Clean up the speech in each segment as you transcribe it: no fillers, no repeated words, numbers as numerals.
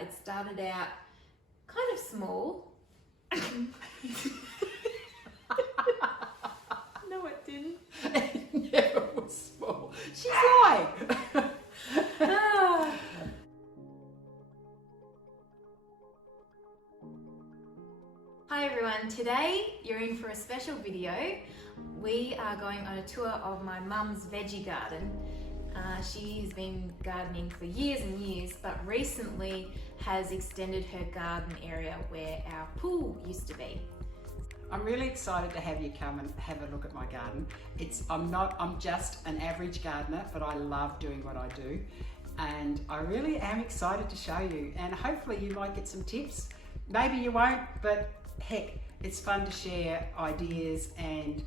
it started out kind of small. No, it didn't. It never was small. She's lying. Hi everyone, today you're in for a special video. We are going on a tour of my mum's veggie garden. She has been gardening for years and years, but recently has extended her garden area where our pool used to be. I'm really excited to have you come and have a look at my garden. I'm just an average gardener, but I love doing what I do. And I really am excited to show you, and hopefully you might get some tips. Maybe you won't, but heck, it's fun to share ideas and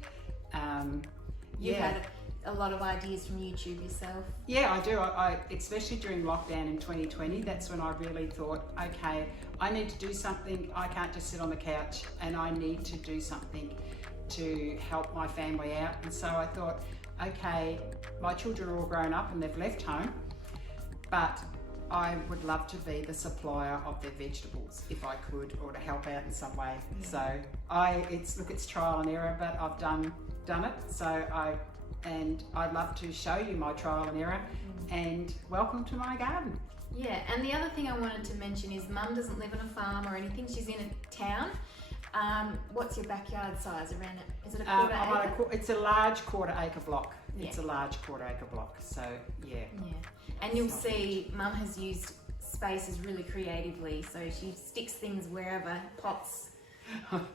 You've had a lot of ideas from YouTube yourself. Yeah, I do. I especially during lockdown in 2020, that's when I really thought, okay, I need to do something. I can't just sit on the couch, and I need to do something to help my family out. And so I thought, okay, my children are all grown up and they've left home, but I would love to be the supplier of their vegetables if I could, or to help out in some way. Yeah. So it's trial and error, but I've done it. So I'd love to show you my trial and error, and welcome to my garden. Yeah, and the other thing I wanted to mention is Mum doesn't live on a farm or anything, she's in a town. What's your backyard size around it? Is it a quarter acre? It's a large quarter-acre block. Yeah. It's a large quarter-acre block, so yeah. Yeah, and you'll see Mum has used spaces really creatively, so she sticks things wherever, pots,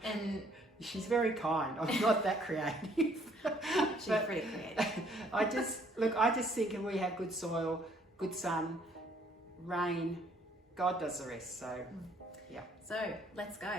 and... She's very kind. I'm not that creative. She's pretty creative. I just think if we have good soil, good sun, rain, God does the rest. So, yeah. So, let's go.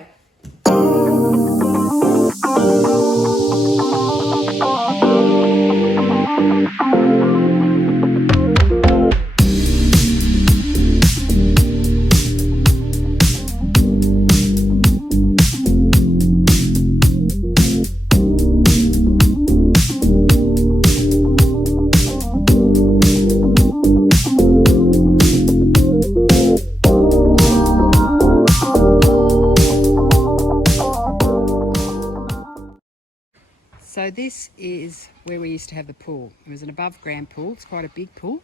So this is where we used to have the pool. It was an above ground pool. It's quite a big pool.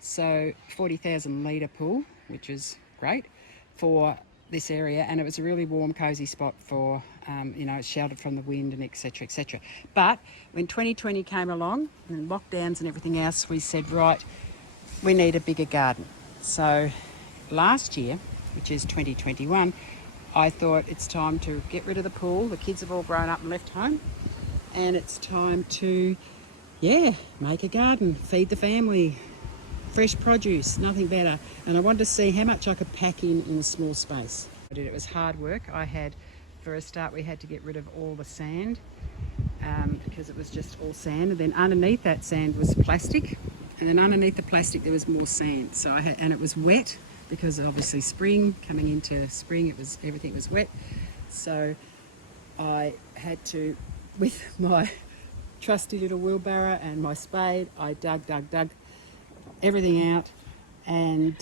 So 40,000 litre pool, which is great for this area. And it was a really warm, cosy spot for, it's sheltered from the wind and etc, etc. But when 2020 came along and lockdowns and everything else, we said, right, we need a bigger garden. So last year, which is 2021, I thought it's time to get rid of the pool. The kids have all grown up and left home. And it's time to, make a garden, feed the family, fresh produce, nothing better. And I wanted to see how much I could pack in a small space. It was hard work. For a start, we had to get rid of all the sand because it was just all sand. And then underneath that sand was plastic. And then underneath the plastic, there was more sand. And it was wet because obviously coming into spring, everything was wet. So I had to, with my trusty little wheelbarrow and my spade, I dug everything out and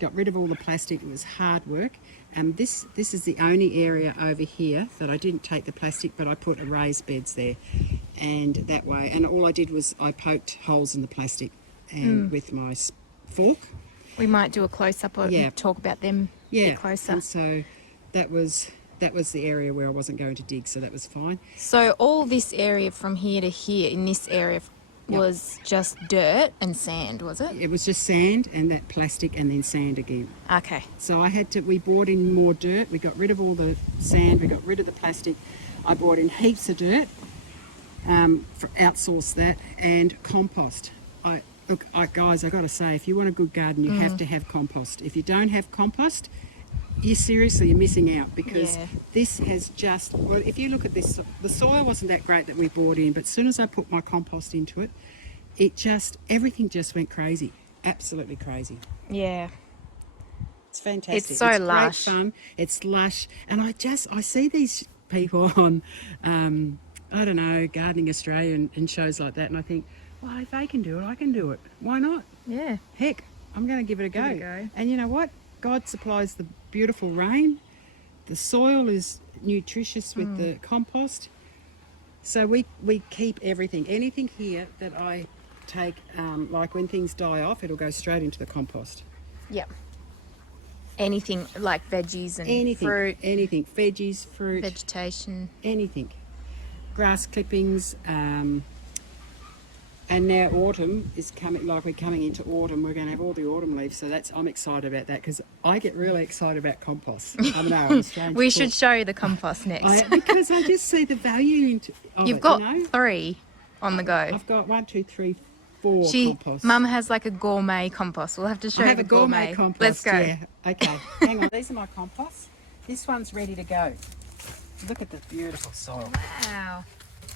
got rid of all the plastic. It was hard work. And this is the only area over here that I didn't take the plastic, but I put raised beds there. And that way, and all I did was I poked holes in the plastic and with my fork. We might do a close-up and talk about them a bit closer. And so that was the area where I wasn't going to dig, so that was fine. So all this area from here to here in this area was just dirt and sand, was it? It was just sand and that plastic and then sand again. Okay. So we brought in more dirt. We got rid of all the sand, we got rid of the plastic. I brought in heaps of dirt, outsourced that, and compost. Guys, I got to say, if you want a good garden, you have to have compost. If you don't have compost, you're missing out, because this has just, if you look at this, the soil wasn't that great that we brought in, but as soon as I put my compost into it, everything just went crazy, absolutely crazy. Yeah. It's fantastic. It's so lush. Great fun. It's lush. And I see these people on, I don't know, Gardening Australia and shows like that, and I think, well, if they can do it, I can do it. Why not? Yeah. Heck, I'm going to give it a go. And you know what? God supplies the beautiful rain. The soil is nutritious with the compost. So we keep everything. Anything here that I take, like when things die off, it'll go straight into the compost. Yep. Anything like veggies and Anything, fruit, anything, veggies, fruit, vegetation. anything. Grass clippings, and now autumn is coming, like we're coming into autumn, we're going to have all the autumn leaves, so I'm excited about that because I get really excited about compost. I know, I'm strange. We should show you the compost next. Because I just see the value of You've it, got you know? 3 on the go. I've got 1, 2, 3, 4 composts. Mum has like a gourmet compost. We'll have to show I you have the a gourmet compost. Let's go. Yeah. Okay, hang on. These are my composts. This one's ready to go. Look at the beautiful soil. Wow.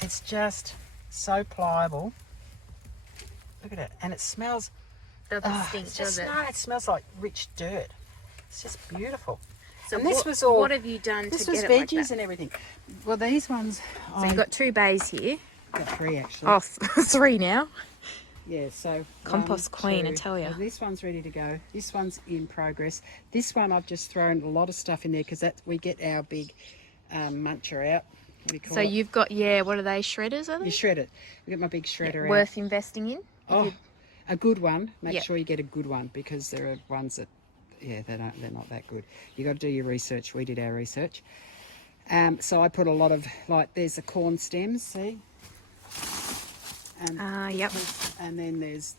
It's just so pliable. Look at it, and it smells. Doesn't stink, does it? No, it smells like rich dirt. It's just beautiful. So and this was all. What have you done This to was get it veggies like that? and everything. Well, these ones. So you've got 2 bays here. got 3 actually. Oh, 3 now. Yeah, so Compost 1, queen, 2. I tell ya. Well, this one's ready to go. This one's in progress. This one I've just thrown a lot of stuff in there because we get our big muncher out. What do you call So it? you've got, what are they, shredders, are they? You shred it. We get my big shredder out. Worth investing in? Oh, a good one. Make Yep. sure you get a good one because there are ones that, yeah, they're not that good. You got to do your research. We did our research. So I put a lot of, like, there's the corn stems, see? Yep. And then there's,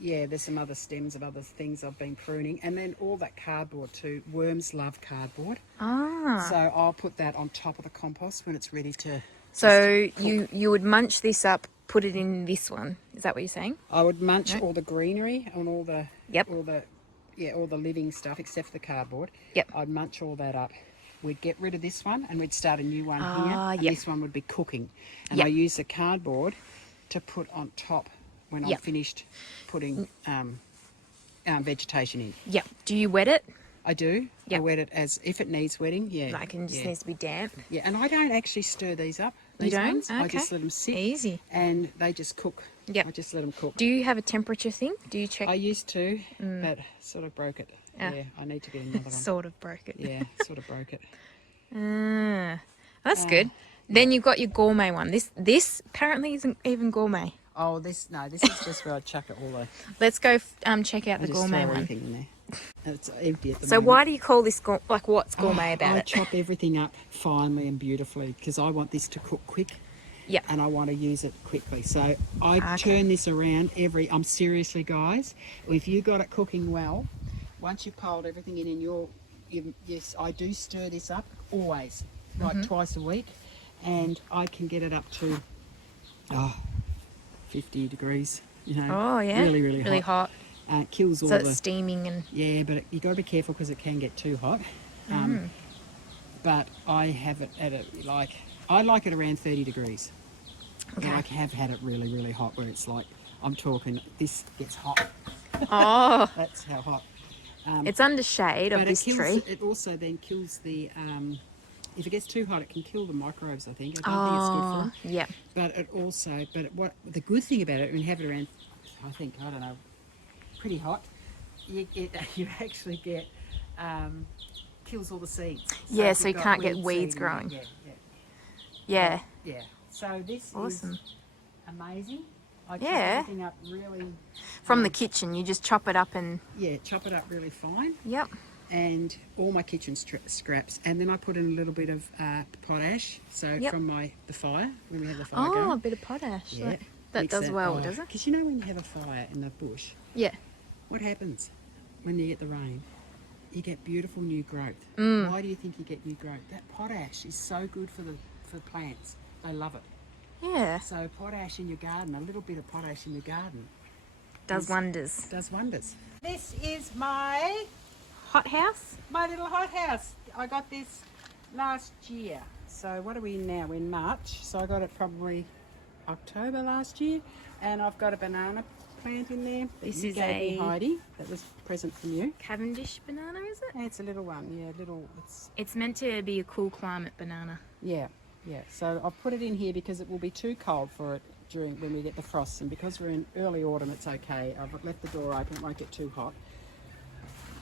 there's some other stems of other things I've been pruning. And then all that cardboard too. Worms love cardboard. Ah. So I'll put that on top of the compost when it's ready to. So you would munch this up, put it in this one. Is that what you're saying? I would munch all the greenery and all the Yep. all the living stuff except for the cardboard. Yep. I'd munch all that up. We'd get rid of this one and we'd start a new one here. And yep. this one would be cooking. And Yep. I use the cardboard to put on top when I'm Yep. finished putting vegetation in. Yep. Do you wet it? I do. Yep. I wet it as if it needs wetting. Yeah. Like it just needs to be damp. Yeah, and I don't actually stir these up. You These don't? ones. I Okay. just let them sit. Easy. And they just cook. Yep. I just let them cook. Do you have a temperature thing? Do you check? I used to, but sort of broke it. Ah. Yeah, I need to get another one. Sort of broke it. Yeah, sort of broke it. That's good. Then you've got your gourmet one. This apparently isn't even gourmet. Oh, this is just where I chuck it all. Let's go check out I the just gourmet throw one. everything in there. And it's empty at the So moment. why do you call this what's gourmet about I it? chop everything up finely and beautifully because I want this to cook quick. Yep. And I want to use it quickly. So I turn this around I'm seriously, guys, if you got it cooking well, once you've piled everything in yes, I do stir this up always, like twice a week, and I can get it up to 50 degrees, you know. Oh yeah. Really hot. hot. Kills all So the... it's steaming and Yeah, but you got to be careful because it can get too hot. But I have it at I like it around 30 degrees. Okay. I have had it really hot where it's like, I'm talking, this gets hot. oh, That's how hot. it's under shade of But this it kills, tree. it also then kills the, if it gets too hot, it can kill the microbes, I think. I don't think it's good for them. Yeah. But it also, what the good thing about it, when you have it around, I don't know, pretty hot, you actually get, kills all the seeds. Yeah, if so you've you got can't get weed weeds seed in there, growing. Yeah. Yeah. So this Awesome. is amazing. I chop Yeah. everything up really, From the kitchen, you just chop it up and chop it up really fine. yep. And all my kitchen scraps, and then I put in a little bit of potash. So Yep. from the fire, when we have the fire Oh, a going. bit of potash. Yeah. That Mix does well, does it? Because you know when you have a fire in the bush, Yeah. what happens when you get the rain? You get beautiful new growth. Mm. Why do you think you get new growth? That potash is so good for the plants. They love it. Yeah. So potash in your garden, a little bit of potash in your garden Does wonders. does wonders. This is my Hothouse? little hothouse. I got this last year. So what are we in now? We're in March. So I got it probably October last year. And I've got a banana plant in there. This You is gave me, a- Heidi. That was a present from you. Cavendish banana, is it? It's a little one. Yeah, it's It's meant to be a cool climate banana. yeah. So I've put it in here because it will be too cold for it when we get the frosts. And because we're in early autumn, it's okay. I've left the door open. It won't get too hot.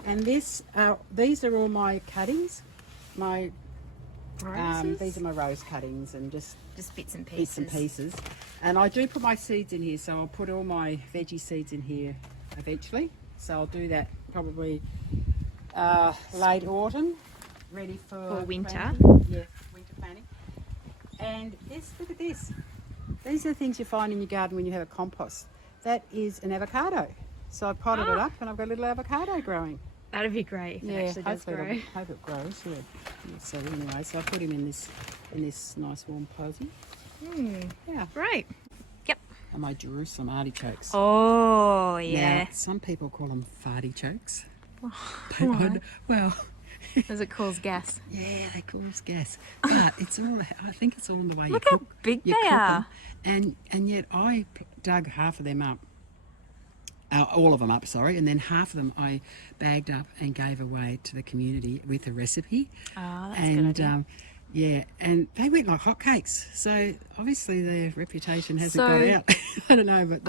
And these are all my cuttings. My these are my rose cuttings and just bits and pieces. Bits and pieces. And I do put my seeds in here, so I'll put all my veggie seeds in here eventually. So I'll do that probably late autumn, ready for winter. Planting. Yeah, winter planting. And this, look at this. These are the things you find in your garden when you have a compost. That is an avocado. So I potted it up and I've got a little avocado growing. That'd be great if it actually does grow. Hope it grows, yeah. So anyway, so I put him in this nice warm posy. Yeah. Great. Yep. And my Jerusalem artichokes. Oh, yeah. Now, some people call them fartichokes. Why? Well, Because it cause gas. yeah, they cause gas. But it's all, I think it's all in the way Look you how cook. big you they cook are. them. And yet I dug half of them up. All of them up, sorry, and then half of them I bagged up and gave away to the community with a recipe. Oh, that's and, a good idea. Yeah, and they went like hotcakes. So obviously their reputation hasn't So- got out. I don't know, but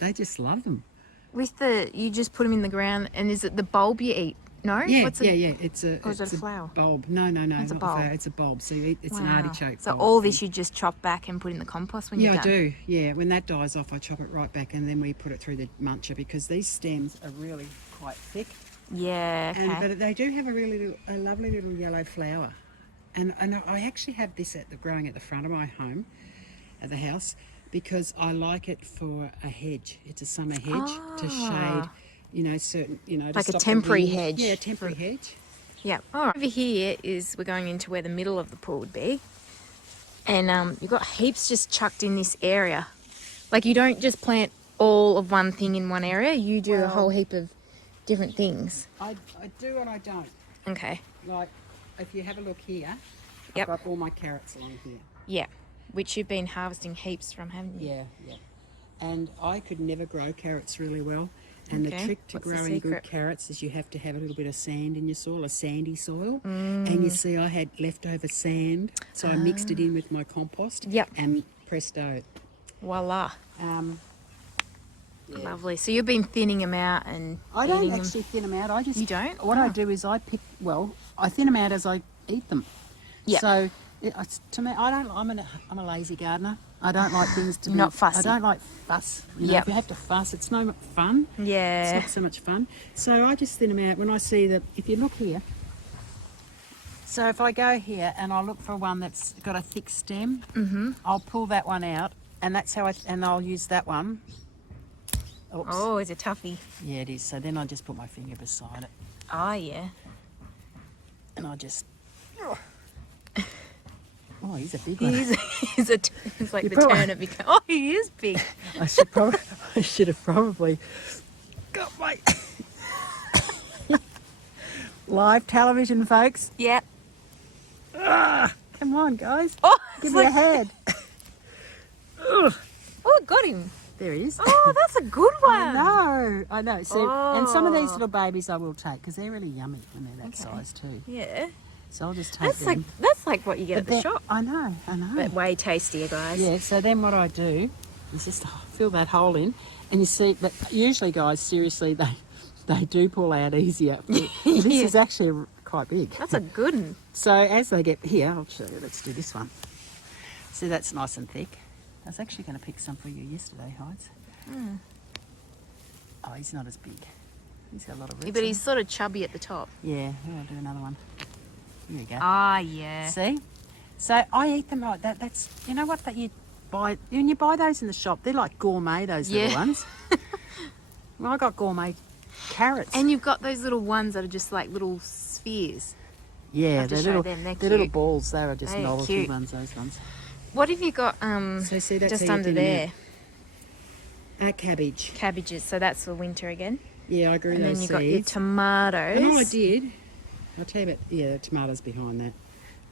they just love them. With you just put them in the ground, and is it the bulb you eat? No? Yeah, What's yeah. It's a. Or is it's it a flower? Bulb. No, It's a not a bulb. flower. It's a bulb. So you eat, it's an Wow. artichoke. So bulb. all this you just chop back and put in the compost when Yeah, you're I done? do. Yeah, when that dies off, I chop it right back, and then we put it through the muncher because these stems are really quite thick. Yeah, okay. But they do have a lovely little yellow flower, and I actually have this growing at the front of my home, at the house, because I like it for a hedge. It's a summer hedge to shade, certain, to Like a stop the temporary wind. hedge. Yeah, a temporary hedge. Yeah. All right. Over here we're going into where the middle of the pool would be. And you've got heaps just chucked in this area. Like you don't just plant all of one thing in one area. You do a whole heap of different things. I do and I don't. Okay. Like, if you have a look here, Yep. I've got all my carrots along here. Yeah. Which you've been harvesting heaps from, haven't you? Yeah. And I could never grow carrots really well. And Okay. the trick to What's the growing good secret? carrots is you have to have a little bit of sand in your soil, a sandy soil. And you see I had leftover sand, so I mixed it in with my compost. Yep. And presto. Voila. Yeah. Lovely. So you've been thinning them out and I don't eating actually thin them out. I just You don't? What I Oh. do is I thin them out as I eat them. Yeah. So to me, I'm a lazy gardener. I don't like things to be Not fussy. I don't like fuss. Yep. If you have to fuss, it's no fun. them. Yeah. It's not so much fun. So I just thin them out when I see that. If you look here, so if I go here and I look for one that's got a thick stem, I'll pull that one out, and that's how I'll use that one. Oops. Oh, it's a toughie. Yeah, it is. So then I just put my finger beside it, Oh, yeah. and I just. Oh, he's a big one. He's like You the probably- turnip. Oh, he is big. I should have probably got my live television, folks. Yeah. Come on, guys. Oh, Give it's me a like, hand. oh, got him. There he is. Oh, that's a good one. I know. See, and some of these Oh. little babies I will take because they're really yummy when they're that size too. Yeah. So I'll just take them. That's like what you get at the then- shop, I know. but way tastier, guys. Yeah. So then what I do is just fill that hole in, and you see that usually, guys, seriously, they do pull out easier. This Yeah. is actually quite big. That's a good one. So as they get here, I'll show you. Let's do this one. See, that's nice and thick. I was actually going to pick some for you yesterday, Hides. Oh, he's not as big. He's got a lot of roots. But he's sort of chubby at the top. Yeah, I'll do another one. Here we go. Ah, yeah. See? So I eat them like that. That's, you know what, that you buy, when you buy those in the shop, they're like gourmet, those little Yeah. ones. Well, I got gourmet carrots. And you've got those little ones that are just like little spheres. yeah, have to they're show little, them, they're little cute. balls. They are just They are novelty cute. ones, those ones. What have you got So see, that's just how you under thin 'em there? out. Cabbage. Cabbages. So that's for winter again. Yeah, I grew And those then you've seeds. got your tomatoes. And all I did, I'll tell you about, the tomatoes behind that,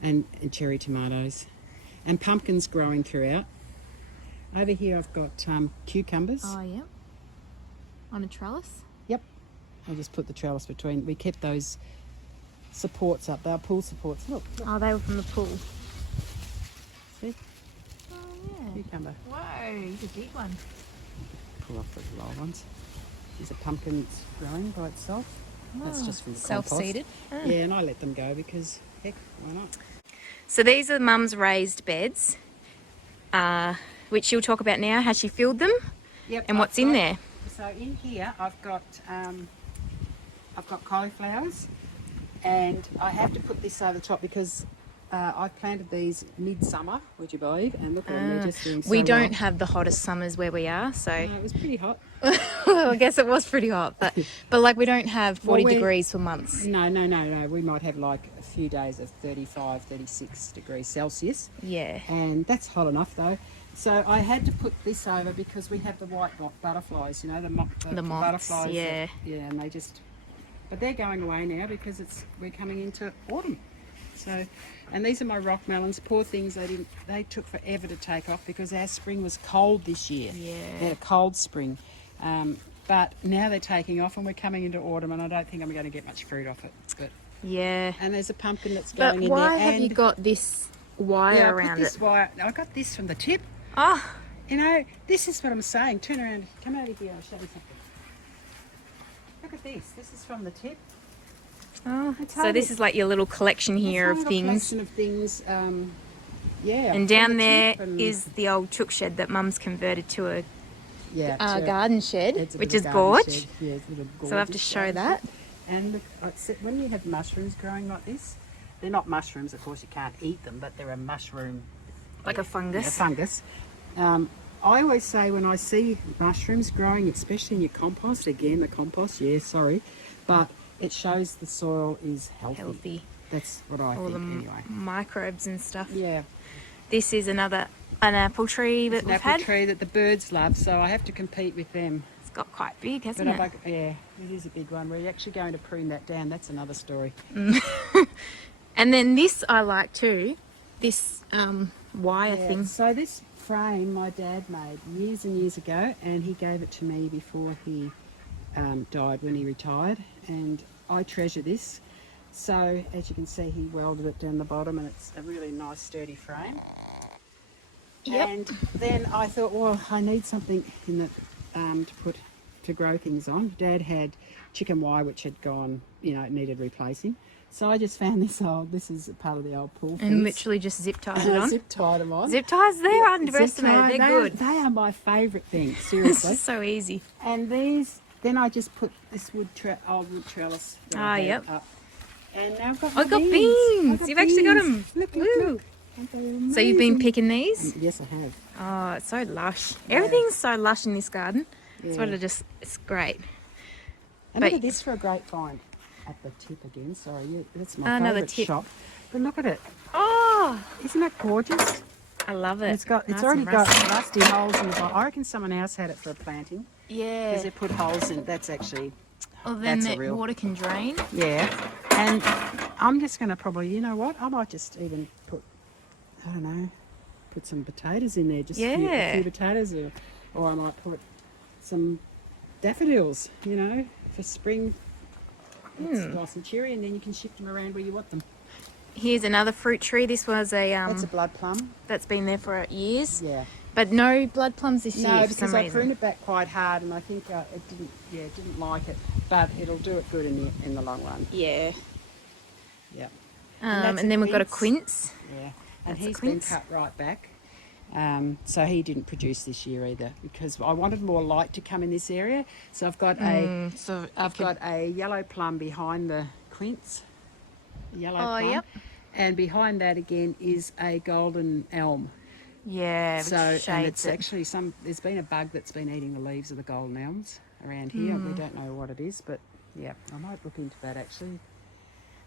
and cherry tomatoes, and pumpkins growing throughout. Over here I've got cucumbers. Oh, yeah. On a trellis. Yep. I just put the trellis between. We kept those supports up. They're pool supports. Look, Oh, they were from the pool. see? Oh, yeah. Cucumber. Whoa, he's a big one. Pull off the lower ones. There's a pumpkin growing by itself. That's just from the self-seeded. compost. Yeah, and I let them go because, heck, why not? So these are Mum's raised beds, which she'll talk about now, how she filled them. Yep. And what's in there? So in here I've got cauliflowers, and I have to put this over the top because I planted these midsummer, would you believe? And look at them, they're just doing so We don't well. have the hottest summers where we are, so It was pretty hot. well, I guess it was pretty hot, but like we don't have 40 Well, degrees for months. No. We might have like a few days of 35, 36 degrees Celsius. Yeah. And that's hot enough though. So I had to put this over because we have the white butterflies, you know, the moths, butterflies. yeah. And they just, but they're going away now because we're coming into autumn. So, and these are my rock melons. Poor things, they took forever to take off because our spring was cold this year. Yeah. We had a cold spring. But now they're taking off and we're coming into autumn, and I don't think I'm going to get much fruit off it. But Yeah. and there's a pumpkin that's going But in why there. have you got this wire around it? Wire. I got this from the tip. Oh, You know, this is what I'm saying. Turn around. Come over here. I'll show you something. Look at this. This is from the tip. So this is like your little collection here of It's a things. collection of things. Yeah. And from down the there tip and- is the old chook shed that Mum's converted to a yeah, garden shed, it's a which little is garden gorge. shed. Yeah, it's a little So I have to gorgeous show garden that. shed. And look, when you have mushrooms growing like this, they're not mushrooms, of course you can't eat them, but they're a mushroom. Like a fungus. Yeah, fungus. I always say when I see mushrooms growing, especially in your compost, again the compost, yeah, sorry, but it shows the soil is healthy. That's what I All think the anyway. microbes and stuff. Yeah. This is an apple tree that It's an we've apple had. tree that the birds love, so I have to compete with them. It's got quite big, But hasn't it? yeah, it is a big one. We're actually going to prune that down. That's another story. And then this I like too. This wire Yeah, thing. so this frame my dad made years and years ago, and he gave it to me before he died, when he retired, and I treasure this. So as you can see, he welded it down the bottom, and it's a really nice sturdy frame. Yep. And then I thought, well, I need something in that to grow things on. Dad had chicken wire which had gone, you know, it needed replacing. So I just found this is part of the old pool fence. And literally just zip tied it on. Zip tied them on. Zip ties, they're Yeah, underestimated. zip tie, They're good. They are my favourite thing, This seriously. is so easy. And these, then I just put this old wood trellis. that I had yep. up. And now I've got I got beans. beans. You've actually got them. Look, Woo. look. Aren't they So you've been amazing? picking these? Yes, I have. Oh, it's so lush. Everything's so lush in this garden. It's what Yeah. it's great. And But- look at this for a great find. At the tip again, sorry, that's my Another favourite tip. shop. But look at it. Oh, Isn't that gorgeous? I love it. It's Nice already and got rusty. rusty holes in the bottom. I reckon someone else had it for a planting. Yeah. Because they put holes in. That's actually, Well, then that's a the real- water can drain. yeah. And I'm just going to probably, you know what? I might just even put, I don't know, put some potatoes in there. Just a Yeah. few potatoes, or I might put some daffodils, you know, for spring. It's nice and cheery, and then you can shift them around where you want them. Here's another fruit tree. This was That's a blood plum. that's been there for years, Yeah. but no blood plums this No, year for some because I reason. pruned it back quite hard, and I think it didn't like it, but it'll do it good in the long run. Yeah. Yeah. And that's then a we've got a quince. quince. Yeah, and That's a he's been quince. cut right back. So he didn't produce this year either because I wanted more light to come in this area. So I've got I've got a yellow plum behind the quince. Yellow plum. Yep. And behind that again is a golden elm. Yeah, So which and shades it's it. actually there's been a bug that's been eating the leaves of the golden elms around here. Hmm. We don't know what it is, but yeah, I might look into that actually.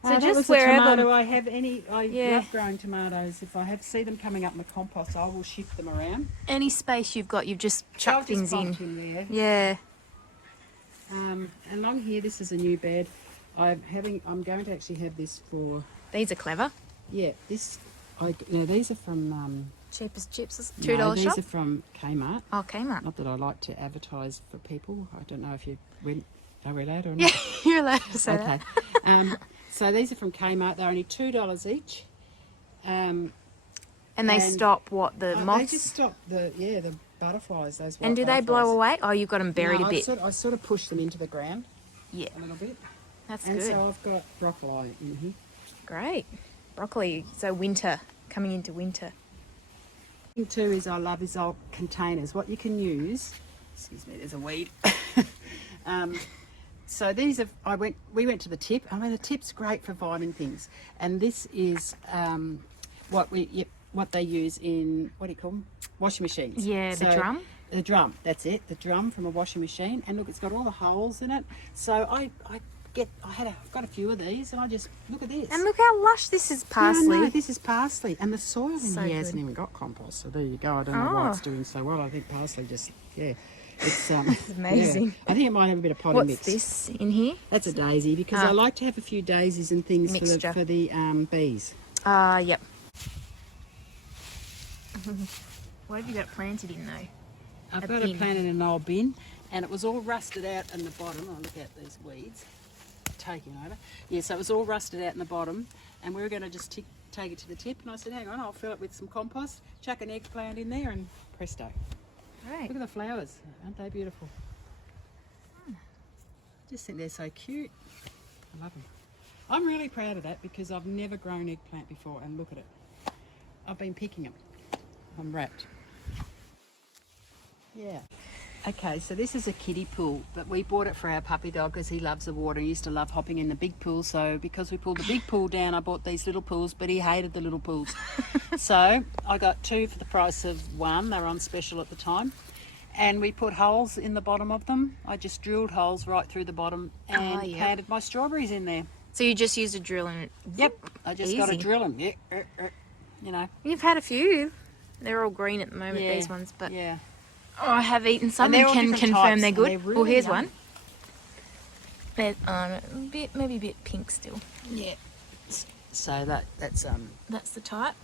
So that just was a wherever- tomato I have any. I Yeah. love growing tomatoes. If I see them coming up in the compost, I will shift them around. Any space you've got, you've just I'll chucked just things in. plonk in there. Yeah. And along here, this is a new bed. I'm going to actually have this for. These are clever. Yeah, these are from. Cheap as chips. No, $2 these shop. are from Kmart. Oh, Kmart. Not that I like to advertise for people. I don't know if you went. Are we allowed or not? Yeah, you're allowed to say Okay. So these are from Kmart. They're only $2 each. that. And they and- stop what the They moths. just stop the butterflies. Those And white do they blow butterflies. away? Oh, you've got them buried No, a bit. I sort of push them into the ground Yeah. a little bit. That's and good. so I've got broccoli in here. Great. Broccoli. So winter, coming into winter. Thing too is I love these old containers. What you can use, excuse me, there's a weed. So these are, we went to the tip. I mean, the tip's great for finding things. And this is what they use in, what do you call them? Washing machines. Yeah, the drum. The drum, that's it. The drum from a washing machine. And look, it's got all the holes in it. So I've got a few of these, and I just look at this. And look how lush this is, parsley. No, this is parsley, and the soil in So here good. hasn't even got compost. So there you go. I don't know why it's doing so well. I think parsley just, yeah, it's It's amazing. Yeah. I think it might have a bit of potting What's mix. this in here? That's a daisy, because I like to have a few daisies and things Mixture. for the bees. Yep. What have you got planted in though? I've A got bin. it planted in an old bin, and it was all rusted out in the bottom. Oh, look at these weeds taking over. Yeah, so it was all rusted out in the bottom, and we were going to just take it to the tip, and I said, hang on, I'll fill it with some compost, chuck an eggplant in there, and presto. Right. Look at the flowers, aren't they beautiful? I just think they're so cute. I love them. I'm really proud of that, because I've never grown eggplant before, and look at it. I've been picking them. I'm wrapped. Yeah. Okay, so this is a kiddie pool, but we bought it for our puppy dog because he loves the water. He used to love hopping in the big pool, so because we pulled the big pool down, I bought these little pools, but he hated the little pools. So I got 2 for the price of 1. They were on special at the time. And we put holes in the bottom of them. I just drilled holes right through the bottom and planted my strawberries in there. So you just used a drill and Yep, I just got to Easy. drill them. Yeah, you know. You've had a few. They're all green at the moment, Yeah, these ones, but yeah. oh, I have eaten some And and, they're all can different confirm types, they're and good. they're Well, really here's yummy. one. They're maybe a bit pink still. Yeah. So that's That's the type.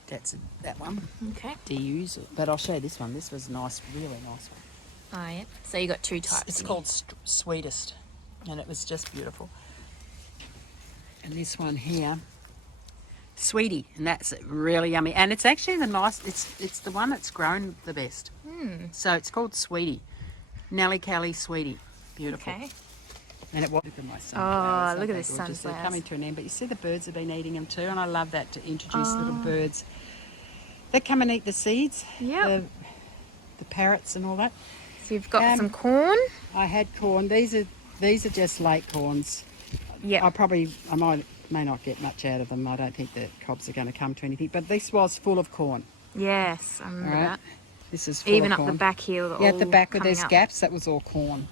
that one. Okay. To use it, but I'll show you this one. This was nice, really nice one. Oh yeah. So you got 2 types. It's in called Sweetest, and it was just beautiful. And this one here, Sweetie, and that's really yummy. And it's actually the nice. It's the one that's grown the best. So it's called Sweetie, Nelly Kelly Sweetie, beautiful. Okay. And it was. Look at my sunflowers. look at aren't this they gorgeous? They're sunflowers. coming to an end, but you see the birds have been eating them too, and I love that, to introduce little birds. They come and eat the seeds. Yep. The parrots and all that. So you've got some corn. I had corn. These are just late corns. Yeah. I may not get much out of them. I don't think the cobs are going to come to anything. But this was full of corn. Yes, I remember that. This is full Even of up corn. the back here. Yeah, at the back where coming there's up. gaps, that was all corn.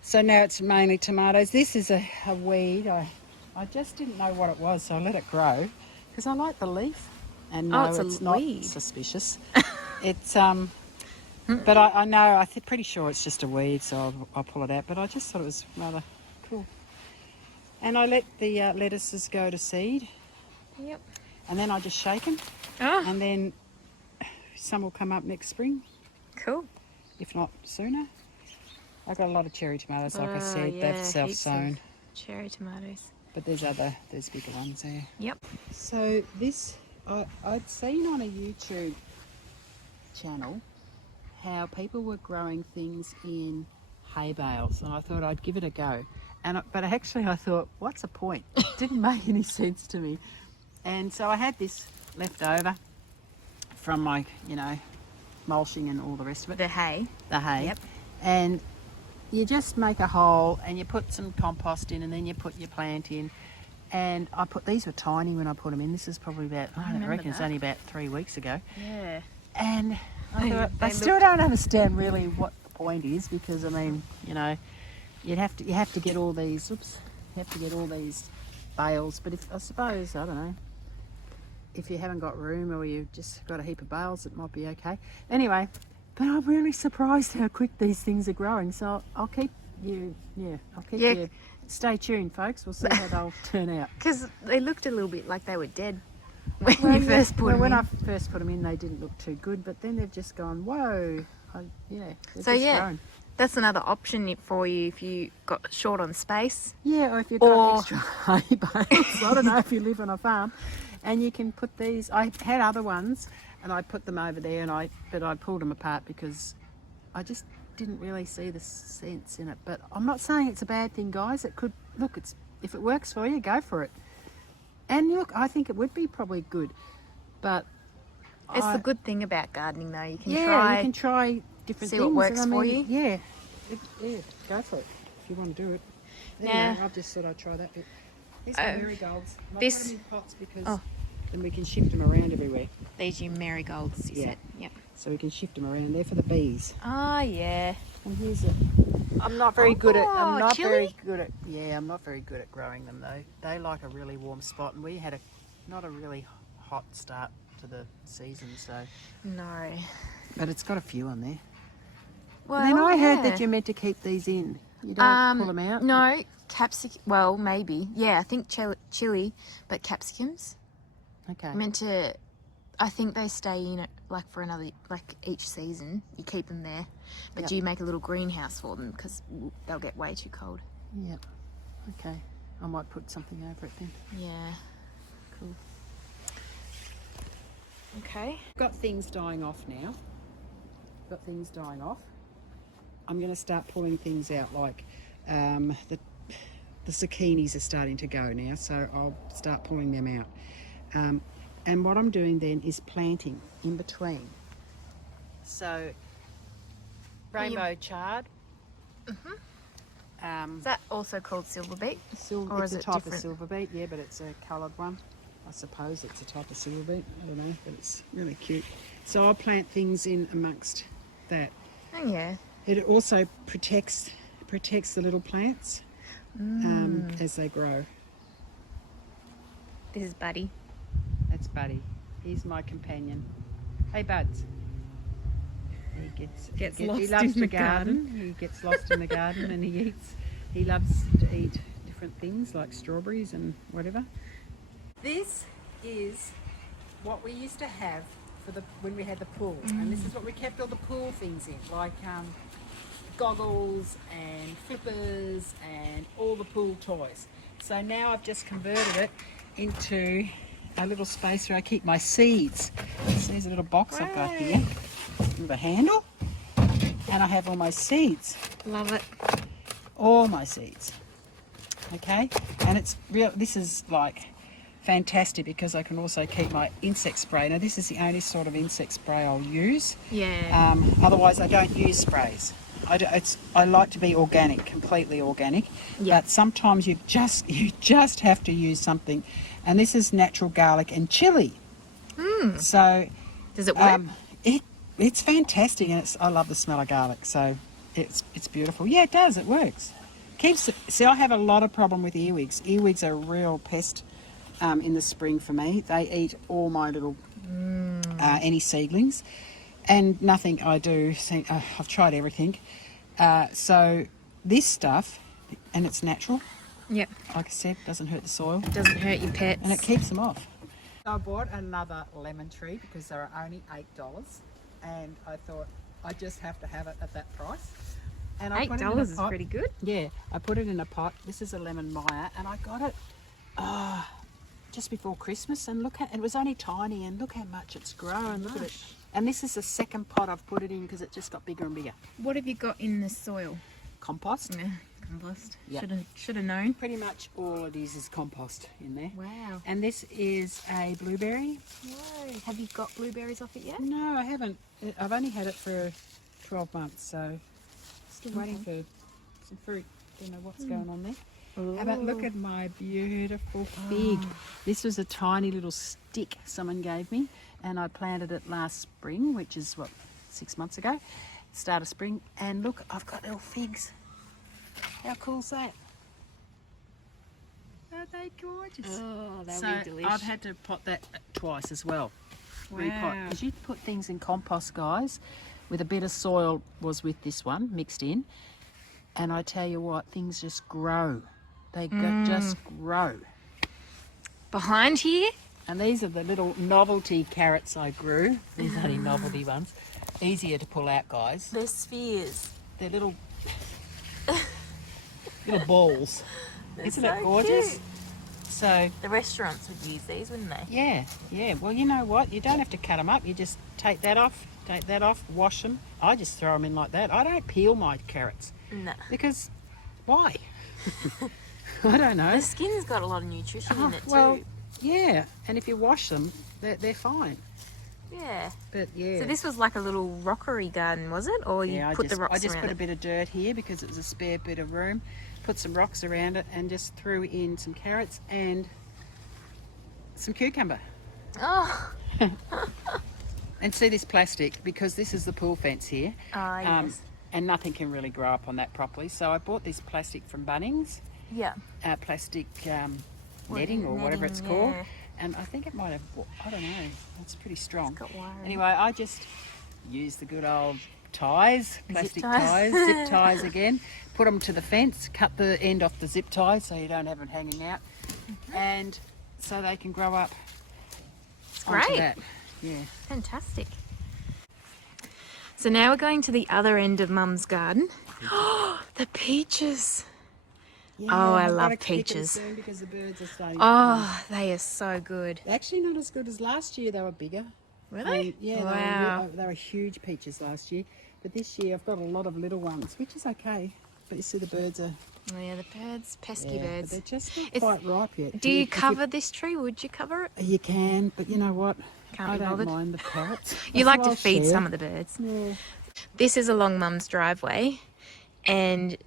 So now it's mainly tomatoes. This is a weed. I just didn't know what it was, so I let it grow because I like the leaf. And no, it's a it's not weed. suspicious. It's but I know, I'm pretty sure it's just a weed, so I'll pull it out. But I just thought it was rather cool. And I let the lettuces go to seed, Yep. and then I just shake them, Oh, and then some will come up next spring, cool. if not sooner. I've got a lot of cherry tomatoes, like I said, yeah, they've heaps self-sown. of cherry tomatoes. But there's bigger ones there. Yep. So this, I'd seen on a YouTube channel how people were growing things in hay bales, and I thought I'd give it a go. But actually I thought, what's the point? It didn't make any sense to me. And so I had this left over from my, mulching and all the rest of it. The hay. The hay. Yep. And you just make a hole and you put some compost in, and then you put your plant in. And these were tiny when I put them in. This is probably about, I reckon it's only about 3 weeks ago. Yeah. And I thought, They I still don't understand really what the point is, because I mean, you have to get all these, bales. But I suppose, I don't know, if you haven't got room or you've just got a heap of bales, it might be okay. Anyway, but I'm really surprised how quick these things are growing. So I'll keep you, stay tuned, folks. We'll see how they'll turn out. Because they looked a little bit like they were dead when you first put them when in. I first put them in, they didn't look too good, but then they've just gone, whoa. They're So just yeah, grown. that's another option for you if you got short on space. Yeah, or if you've got extra hay bales. I don't know if you live on a farm, and you can put these. I had other ones, and I put them over there, but I pulled them apart because I just didn't really see the sense in it. But I'm not saying it's a bad thing, guys. It could look. if it works for you, go for it. And look, I think it would be probably good, but It's the good thing about gardening, though. You can you can try different see things. what works for you. Yeah, go for it if you want to do it. Anyway, Yeah. I've just thought I'd try that bit. These are marigolds. I'll this- put them in pots because then we can shift them around everywhere. These are your marigolds, you said. Yep. So we can shift them around. They're for the bees. Oh, yeah. And here's it. I'm not very good at. I'm not chili? very good at. Yeah, I'm not very good at growing them though. They like a really warm spot, and we had not a really hot start to the season, so. No. But it's got a few on there. Well, And then I heard that you're meant to keep these in. You don't pull them out. No, capsicum. Well, maybe. Yeah, I think chili, but capsicums. Okay. Meant to. I think they stay in it like for another, like each season. You keep them there, but you make a little greenhouse for them because they'll get way too cold. Yeah. Okay. I might put something over it then. Yeah. Cool. Okay. Got things dying off now. I'm going to start pulling things out, like the zucchinis are starting to go now, so I'll start pulling them out. And what I'm doing then is planting in between. So rainbow chard. Is that also called silver beet? Or it's a type of silver beet, yeah, but it's a coloured one. I suppose it's a type of silver beet. I don't know, but it's really cute. So I'll plant things in amongst that. Oh, yeah. It also protects the little plants as they grow. This is Buddy. That's Buddy. He's my companion. Hey, Buds. He loves the garden. He gets lost in the garden, and he loves to eat different things like strawberries and whatever. This is what we used to have when we had the pool, and this is what we kept all the pool things in, like goggles and flippers and all the pool toys. So now I've just converted it into a little space where I keep my seeds. So there's a little box I've got here with a handle, and I have all my seeds. Love it. All my seeds. Okay, and it's real. This is like fantastic because I can also keep my insect spray. Now this is the only sort of insect spray I'll use. Yeah. Otherwise I don't use sprays. I like to be organic, completely organic. Yeah. But sometimes you just have to use something, and this is natural garlic and chili. So Does it work? It's fantastic, and I love the smell of garlic. So it's beautiful. Yeah, it does. It works. See, I have a lot of problem with earwigs. Earwigs are a real pest in the spring for me. They eat all my little any seedlings, and nothing I do. I've tried everything. So this stuff, and it's natural. Yep. Like I said, doesn't hurt the soil, Doesn't hurt your pets. and it keeps them off. I bought another lemon tree because they were only $8, and I thought I just have to have it at that price. And I put it in a $8 is pot. pretty good. Yeah, I put it in a pot. This is a lemon mire, and I got it just before Christmas, and it was only tiny, and look how much it's grown. Look at it. And this is the second pot I've put it in because it just got bigger and bigger. What have you got in the soil? Compost. Yeah, compost. Yep. Should have known. Pretty much all it is compost in there. Wow. And this is a blueberry. Whoa. Have you got blueberries off it yet? No, I haven't. I've only had it for 12 months, so still waiting for some fruit. Don't know what's going on there. Ooh. How about look at my beautiful fig. This was a tiny little stick someone gave me, and I planted it last spring, which is 6 months ago, start of spring, and look, I've got little figs. How cool's that? Are they gorgeous? Oh, they'll So be delicious. I've had to pot that twice as well. Wow. Because you put things in compost, guys, with a bit of soil was with this one mixed in, and I tell you what, things just grow. They just grow. Behind here? And these are the little novelty carrots I grew. These are only novelty ones. Easier to pull out, guys. They're spheres. They're little balls. Isn't it gorgeous? Cute. So The restaurants would use these, wouldn't they? yeah. Well, you know what? You don't have to cut them up. You just take that off, wash them. I just throw them in like that. I don't peel my carrots No. because why? I don't know. The skin's got a lot of nutrition in it too. Well, yeah, and if you wash them, they're fine. Yeah. But yeah. So this was like a little rockery garden, was it? Or you put the rocks I just around put a it? bit of dirt here because it was a spare bit of room. Put some rocks around it and just threw in some carrots and some cucumber. Oh. And see this plastic, because this is the pool fence here. Yes. And nothing can really grow up on that properly. So I bought this plastic from Bunnings. Yeah. Plastic netting or whatever it's Netting, called. yeah. And I think it might have, I don't know, it's pretty strong. It's got wire in it. Anyway, I just used the good old ties, plastic ties. zip ties again. Put them to the fence, cut the end off the zip tie so you don't have them hanging out. And so they can grow up onto Great. that. Yeah. Fantastic. So now we're going to the other end of Mum's garden. Oh, the peaches. Yeah, Oh, I I've love gotta pick 'em peaches. soon because the birds are starting to come. Oh, they are so good. Actually, not as good as last year. They were bigger. Really? Yeah, Wow. they were huge peaches last year. But this year I've got a lot of little ones, which is okay. But you see the birds are... Oh, yeah, the birds, pesky yeah, birds. but they're just not It's- quite ripe yet. Do you If cover this tree? Would you cover it? You can, but you know what? Can't I be don't bothered. mind the pellets. You like to feed some of the birds. Yeah. This is along Mum's driveway, and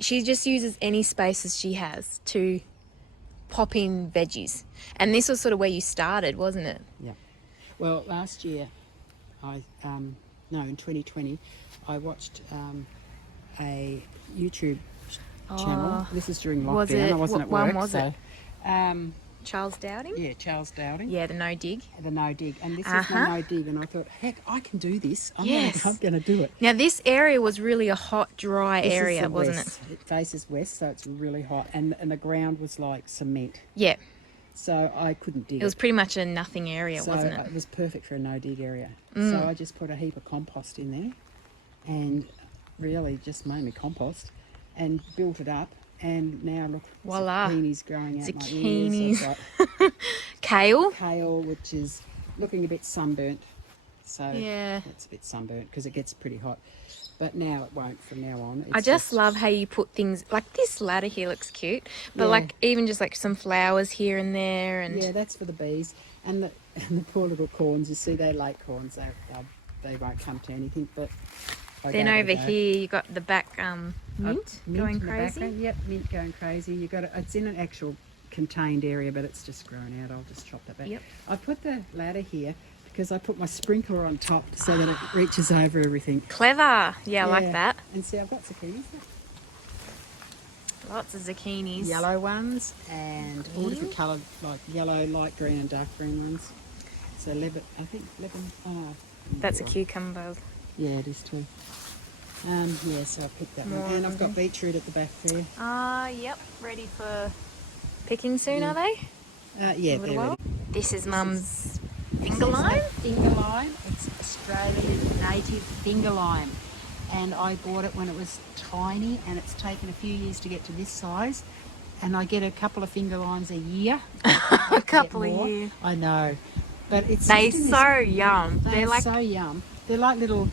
she just uses any spaces she has to pop in veggies. And this was sort of where you started, wasn't it? Yeah. Well, last year, in 2020, I watched a YouTube channel. This is during lockdown. Was it- I wasn't what at work. one was so, Charles Dowding? Yeah, Charles Dowding. Yeah, the no dig. The no dig, and this is Uh-huh. the no dig, and I thought, heck, I can do this. Yes. I'm going to do it. Now this area was really a hot, dry This is area, the wasn't west. it? It faces west, so it's really hot, and the ground was like cement, Yeah, so I couldn't dig it was pretty much a nothing area, So wasn't it? it was perfect for a no dig area. So I just put a heap of compost in there, and really just mainly compost, and built it up. And now look, Voila. zucchini's growing out Zucchinis. my ears. I've got Kale. kale, which is looking a bit sunburnt. So Yeah. it's a bit sunburnt because it gets pretty hot. But now it won't from now on. I just love how you put things like this ladder here looks cute, but Yeah. like even just like some flowers here and there, and Yeah, that's for the bees. And the poor little corns, you see, they're late corns. They won't come to anything. But then over here you got the back mint going in the crazy. background. Yep, mint going crazy. You got it's in an actual contained area, but it's just grown out. I'll just chop that back. Yep. I put the ladder here because I put my sprinkler on top so that it reaches over everything. Clever. Yeah, I like that. And see, I've got zucchinis. Lots of zucchinis. Yellow ones and all different coloured, like yellow, light green and dark green ones. So lemon. That's a cucumber. Yeah, it is too. Yeah, so I picked that one. And I've got beetroot at the back there. Yep. Ready for picking soon, are they? Yeah, A little they're while. ready. This is Mum's This finger is lime. a finger lime. It's Australian native finger lime. And I bought it when it was tiny, and it's taken a few years to get to this size. And I get a couple of finger limes a year. A couple of more. years. I know. But it's They're just in so yum. They're They're like so yum. They're like little,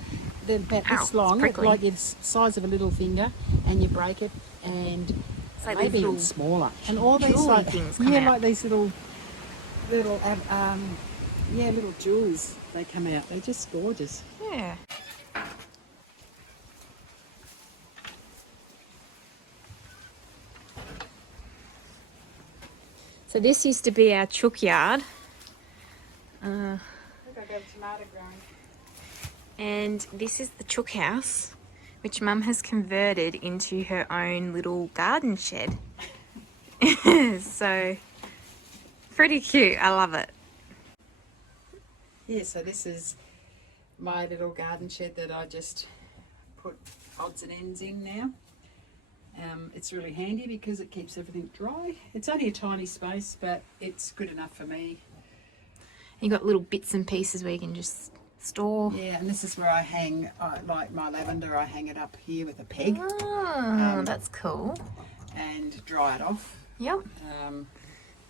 they're about Ow, this it's long, prickly. like the size of a little finger, and you break it, and It's like maybe these even little smaller. And all these jewelry like things come out. like these little little jewels. They come out. They're just gorgeous. yeah. So this used to be our chook yard. Look, I got a tomato growing. And this is the chook house, which Mum has converted into her own little garden shed. So, pretty cute. I love it. Yeah, so this is my little garden shed that I just put odds and ends in now. It's really handy because it keeps everything dry. It's only a tiny space, but it's good enough for me. You got little bits and pieces where you can just store. Yeah, and this is where I hang, like my lavender, I hang it up here with a peg Oh, that's cool. and dry it off. Yep. Um,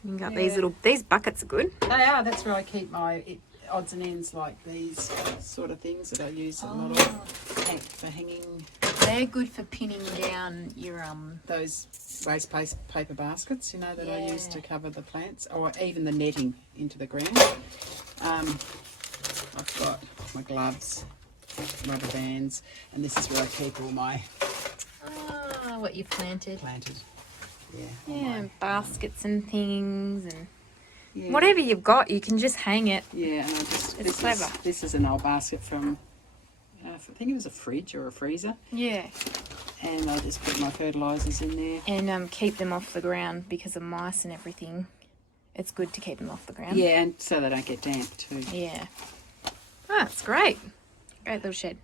You got Yeah. these buckets are good. they are, that's where I keep my odds and ends like these sort of things that I use a lot of for hanging. They're good for pinning down your Those waste paper baskets, you know, that I use to cover the plants, or even the netting into the ground. I've got my gloves, rubber bands, and this is where I keep all my what you've planted. Yeah, Baskets and things and whatever you've got, you can just hang it. Yeah, and I just It's clever. This is an old basket from I think it was a fridge or a freezer. Yeah. And I just put my fertilisers in there. And keep them off the ground because of mice and everything. It's good to keep them off the ground. Yeah, and so they don't get damp too. Yeah. Oh, it's great. Great little shed.